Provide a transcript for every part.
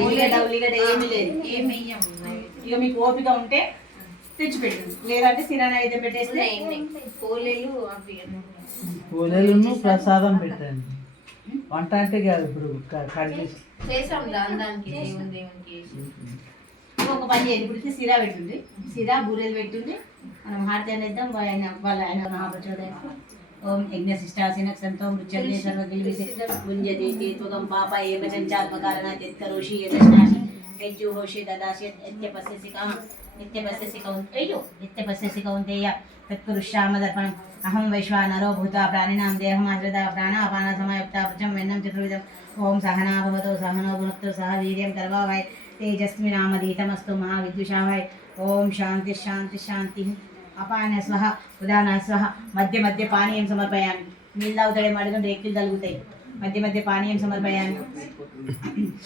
ఉల్లిగడ్డ ఉల్లిగడ్డ ఏమీ లేదు. ఏమి ఇక మీకు ఓపిక ఉంటే తెచ్చిపెట్టండి లేదంటే సిరా నైవేద్యం పెట్టేస్తే పోలేలు ప్రసాదం పెట్టండి. వంట అంటే కాదు ఇప్పుడు చేసి. దానికి ఒక పని చేయండి ఇప్పుడు సిరా పెట్టుంది సిరా బూరెలు పెట్టుంది మనం హారతి అనేద్దాం ఆయన వాళ్ళ ఆయన ఓం యజ్ఞ శిష్టాసిన సంతో మృత్యంజయ సర్వ గిలివిసి గుంజతి తీత్వకం పాప ఏక చంచాత్మకారణ తెత్కరోషి యదశ్నాశి యజ్జుహోషి దదాసి నిత్యపస్యసి కా నిత్యపస్యసి కౌం అయ్యో నిత్యపస్యసి కౌంతేయ తత్కరుష్యామదర్పణం అహం వైశ్వానరో భూత ప్రాణినాం దేహమాశ్రిత ప్రాణ అపాన సమయుక్త ప్రజం వెన్నం చతుర్విధం ఓం సహనా భవతో సహనో భునక్తు సహ వీర్యం కర్వావై తేజస్వినామధీతమస్తు మా విద్యుషావై ఓం శాంతి శాంతి శాంతి అపాన స్వహ ఉదాన స్వహ మధ్య మధ్య పానీయం సమర్పయామి. నీళ్ళు అవుతాడే మడుగుంటే ఎక్కిలు తగులుతాయి మధ్య మధ్య పానీయం సమర్పయామి.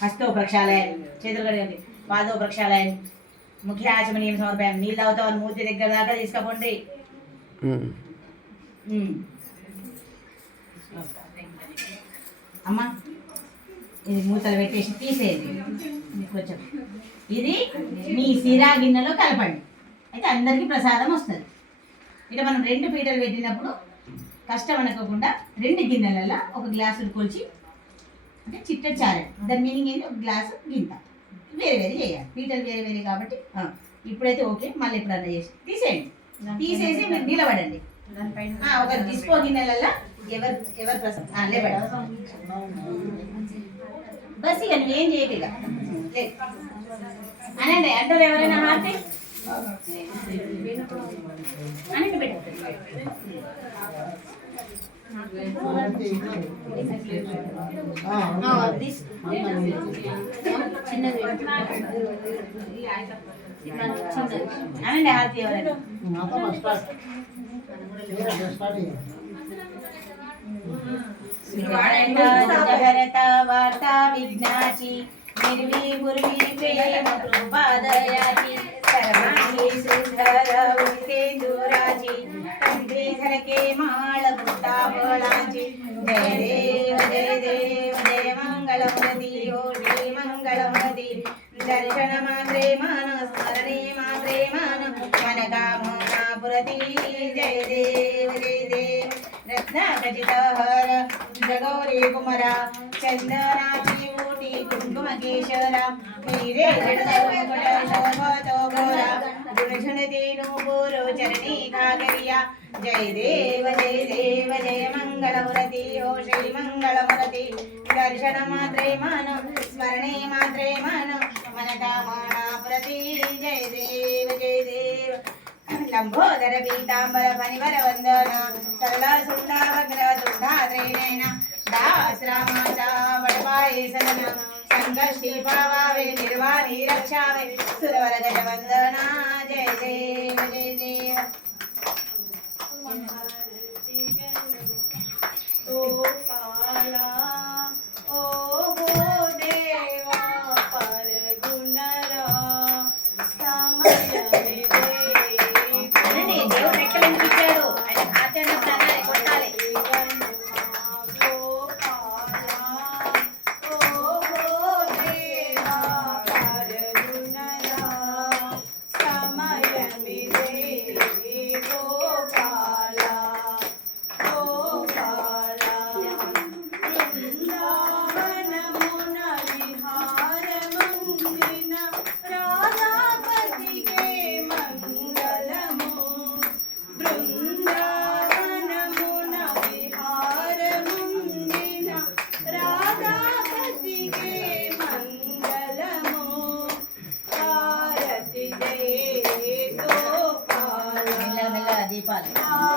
హస్తో ప్రక్షాళయాన్ని చేతులు కడగండి. పాదో ప్రక్షాళయాన్ని ముఖ్యాచమనీయం సమర్పయామి. నీళ్ళు అవుతావు మూర్తి దగ్గర దాకా తీసుకపోండి. అమ్మా ఇది మూతలు పెట్టేసి తీసేయండి. ఇది కొంచెం. ఇది మీ సిరా గిన్నెలో కలపండి. అయితే అందరికీ ప్రసాదం వస్తుంది. ఇట్లా మనం రెండు పీటలు పెట్టినప్పుడు కష్టం అనుకోకుండా రెండు గిన్నెలలో ఒక గ్లాసు కొలిచి అంటే చిట్ట చారే. దాని మీనింగ్ ఏంటి? ఒక గ్లాసు గింత. వేరే వేరే చేయాలి. పీటలు వేరే వేరే కాబట్టి ఇప్పుడైతే ఓకే మళ్ళీ ఎప్పుడన్నా చేసి తీసేయండి. తీసేసి మీరు నిలబడండి. ఒక డిస్పో గిన్నెలలో ఎవరు ఎవరు ప్రసాదం లేబడి బస్ ఇక నువ్వేం చేయదు ఇక. అనండి అంటారు ఎవరైనా హారతి అనండి పెట్టు ఆ, తీస్- చిన్నది అనండి హారతి ఎవరైనా జగరత వార్త విఘ్నాచి నిర్వి ముర్వి ప్రేమ కృపాదయాచి कर्माणी सुंदरवते जय देव जय देव जय मंगलमदी ओढी मात्रे मान स्मरणे मात्रे मान. मनकामना पुरती जय हर जगौरी कुमरा ఊటి కుంకుమ కేశర మీరే జడముకుట గుణజనదేను పూరో చరణీ కాగర్య జయ దేవ జయ దేవ జయ మంగళమురతి ఓ శ్రీ మంగళమురతి దర్శన మాత్రే మాన స్మరణే మాత్రే మాన మన కామాపురతి జయ దేవ జయ దేవ లంబోదర పీతాంబర పనివర వందనా शिल्पावे निर्वाणी रक्षावे सुरवर वंदना जय देव जय देव ओ पाला ओ हो देवा पर गुणर समय देव 你